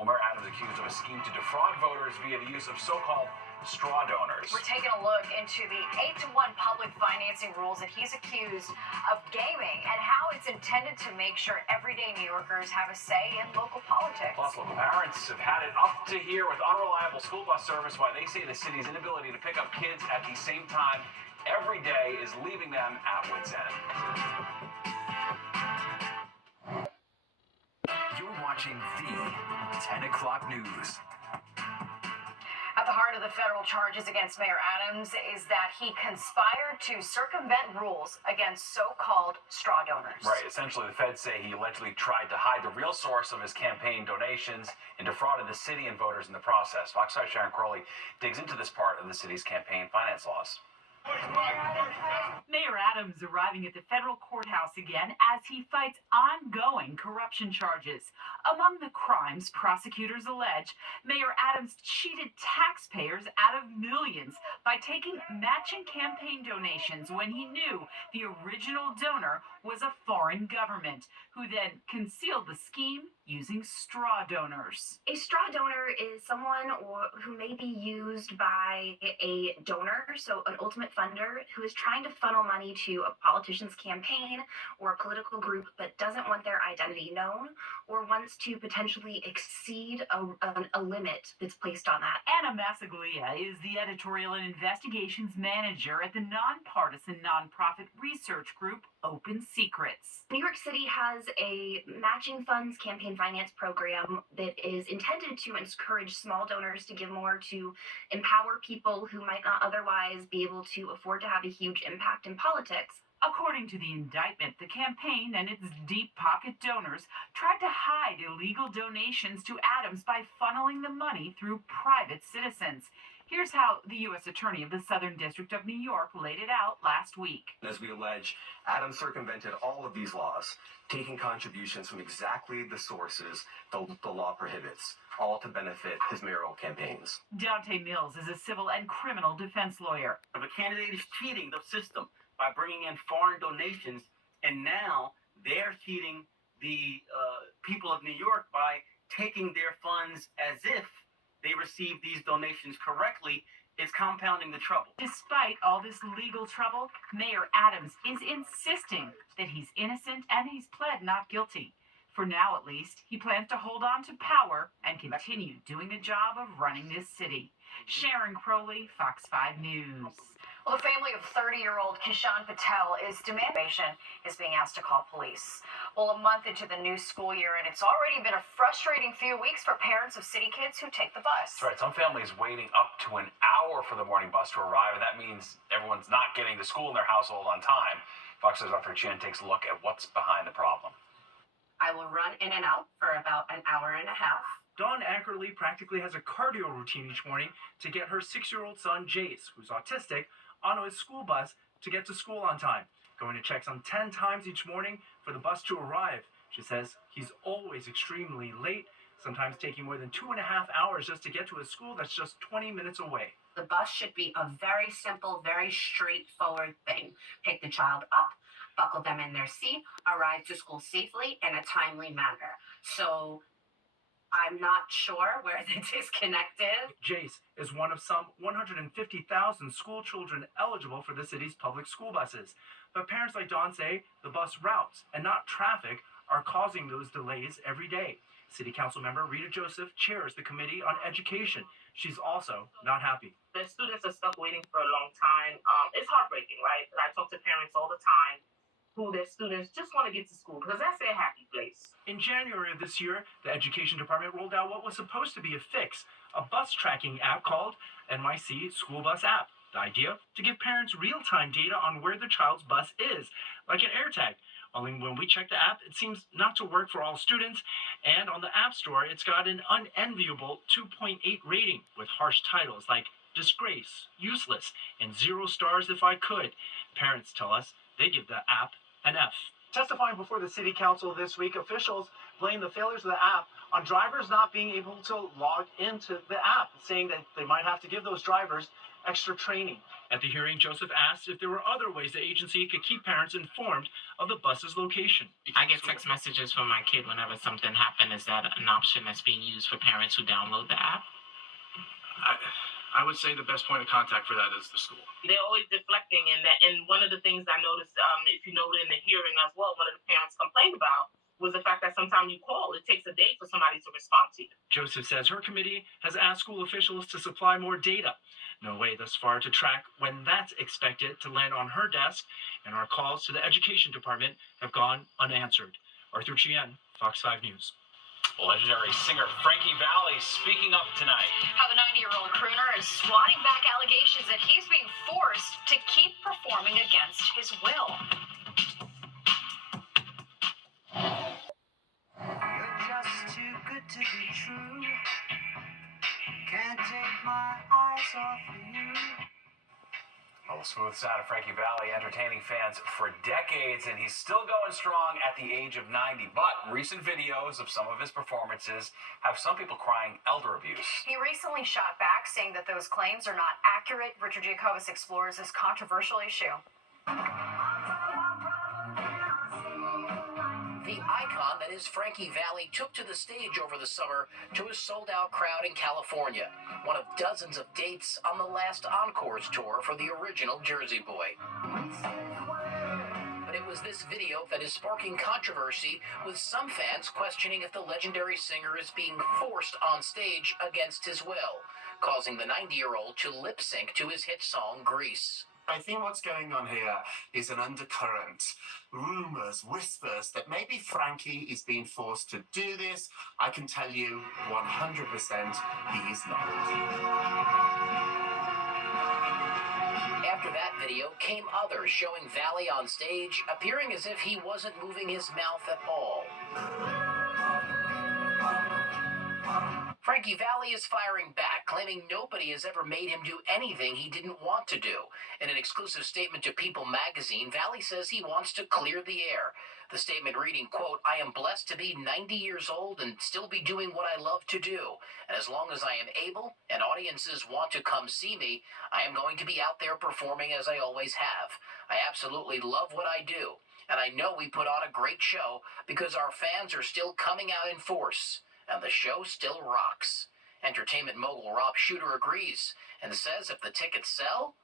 Well, Mayor Adams accused of a scheme to defraud voters via the use of so-called straw donors. We're taking a look into the 8-to-1 public financing rules that he's accused of gaming and how it's intended to make sure everyday New Yorkers have a say in local politics. Plus, local parents have had it up to here with unreliable school bus service, why they say the city's inability to pick up kids at the same time every day is leaving them at wit's end. You're watching the 10 o'clock news. At the heart of the federal charges against Mayor Adams is that he conspired to circumvent rules against so-called straw donors. Right. Essentially, the feds say he allegedly tried to hide the real source of his campaign donations and defrauded the city and voters in the process. Fox 5's Sharon Crowley digs into this part of the city's campaign finance laws. Mayor Adams arriving at the federal courthouse again as he fights ongoing corruption charges. Among the crimes prosecutors allege, Mayor Adams cheated taxpayers out of millions by taking matching campaign donations when he knew the original donor was a foreign government, who then concealed the scheme using straw donors. A straw donor is someone who may be used by a donor, so an ultimate funder, who is trying to funnel money to a politician's campaign or a political group but doesn't want their identity known or wants to potentially exceed a limit that's placed on that. Anna Massaglia is the editorial and investigations manager at the nonpartisan nonprofit research group Open Secrets. New York City has a matching funds campaign finance program that is intended to encourage small donors to give more, to empower people who might not otherwise be able to afford to have a huge impact in politics. According to the indictment, the campaign and its deep pocket donors tried to hide illegal donations to Adams by funneling the money through private citizens. Here's how the U.S. Attorney of the Southern District of New York laid it out last week. As we allege, Adams circumvented all of these laws, taking contributions from exactly the sources the law prohibits, all to benefit his mayoral campaigns. Dante Mills is a civil and criminal defense lawyer. If a candidate is cheating the system by bringing in foreign donations, and now they're cheating the people of New York by taking their funds as if they received these donations correctly, it's compounding the trouble. Despite all this legal trouble, Mayor Adams is insisting that he's innocent and he's pled not guilty. For now, at least, he plans to hold on to power and continue doing the job of running this city. Sharon Crowley, Fox 5 News. Well, the family of 30-year-old Kishan Patel is being asked to call police. Well, a month into the new school year, and it's already been a frustrating few weeks for parents of city kids who take the bus. That's right. Some families waiting up to an hour for the morning bus to arrive, and that means everyone's not getting to school in their household on time. Fox 5's Dr. Chin takes a look at what's behind the problem. I will run in and out for about an hour and a half. Dawn Ackerley practically has a cardio routine each morning to get her 6-year-old son, Jace, who's autistic, onto his school bus to get to school on time, going to check some 10 times each morning for the bus to arrive. She says he's always extremely late, sometimes taking more than 2.5 hours just to get to a school that's just 20 minutes away. The bus should be a very simple, very straightforward thing. Pick the child up, buckle them in their seat, arrive to school safely in a timely manner. So I'm not sure where the disconnect is. Jace is one of some 150,000 school children eligible for the city's public school buses. But parents like Dawn say the bus routes and not traffic are causing those delays every day. City Council member Rita Joseph chairs the Committee on Education. She's also not happy. The students are stuck waiting for a long time. It's heartbreaking, right? I talk to parents all the time who their students just want to get to school because that's their happy place. In January of this year, the Education Department rolled out what was supposed to be a fix, a bus tracking app called NYC School Bus App. The idea? To give parents real-time data on where their child's bus is, like an AirTag. Only when we check the app, it seems not to work for all students, and on the App Store, it's got an unenviable 2.8 rating with harsh titles like Disgrace, Useless, and 0 stars if I could. Parents tell us they give the app an F. Testifying before the City Council this week, officials blamed the failures of the app on drivers not being able to log into the app, saying that they might have to give those drivers extra training. At the hearing, Joseph asked if there were other ways the agency could keep parents informed of the bus's location. I get text messages from my kid whenever something happens. Is that an option that's being used for parents who download the app? I would say the best point of contact for that is the school. They're always deflecting, and one of the things I noticed, if you noted in the hearing as well, one of the parents complained about was the fact that sometimes you call, it takes a day for somebody to respond to you. Joseph says her committee has asked school officials to supply more data. No way thus far to track when that's expected to land on her desk, and our calls to the education department have gone unanswered. Arthur Chien, Fox 5 News. Legendary singer Frankie Valli speaking up tonight. How the 90-year-old crooner is swatting back allegations that he's being forced to keep performing against his will. You're just too good to be true. Can't take my eyes off of you. Well, smooth sound of Frankie Valli entertaining fans for decades, and he's still going strong at the age of 90. But recent videos of some of his performances have some people crying elder abuse. He recently shot back, saying that those claims are not accurate. Richard Jacobus explores this controversial issue. The icon that is Frankie Valli took to the stage over the summer to a sold-out crowd in California, one of dozens of dates on the last Encores tour for the original Jersey Boy. But it was this video that is sparking controversy, with some fans questioning if the legendary singer is being forced on stage against his will, causing the 90-year-old to lip-sync to his hit song Grease. I think what's going on here is an undercurrent. Rumours, whispers that maybe Frankie is being forced to do this. I can tell you 100% he is not. After that video came others showing Valli on stage, appearing as if he wasn't moving his mouth at all. Frankie Valli is firing back, claiming nobody has ever made him do anything he didn't want to do. In an exclusive statement to People magazine, Valli says he wants to clear the air. The statement reading, quote, "I am blessed to be 90 years old and still be doing what I love to do. And as long as I am able and audiences want to come see me, I am going to be out there performing as I always have. I absolutely love what I do. And I know we put on a great show because our fans are still coming out in force. And the show still rocks." Entertainment mogul Rob Shooter agrees and says if the tickets sell,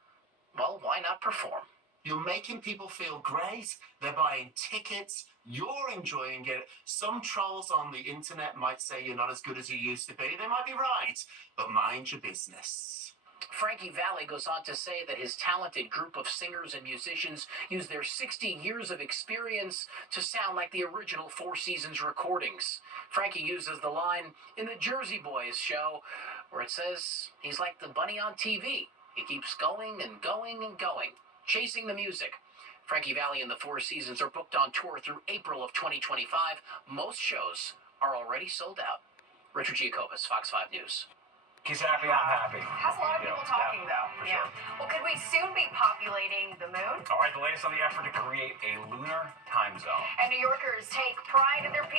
well, why not perform? You're making people feel great. They're buying tickets. You're enjoying it. Some trolls on the internet might say you're not as good as you used to be. They might be right, but mind your business. Frankie Valli goes on to say that his talented group of singers and musicians use their 60 years of experience to sound like the original Four Seasons recordings. Frankie uses the line in the Jersey Boys show where it says he's like the bunny on TV. He keeps going and going and going, chasing the music. Frankie Valli and the Four Seasons are booked on tour through April of 2025. Most shows are already sold out. Richard Jacobus, Fox 5 News. He's happy, I'm happy. Has a lot of people talking, though. For sure. Well, could we soon be populating the moon? All right, the latest on the effort to create a lunar time zone. And New Yorkers take pride in their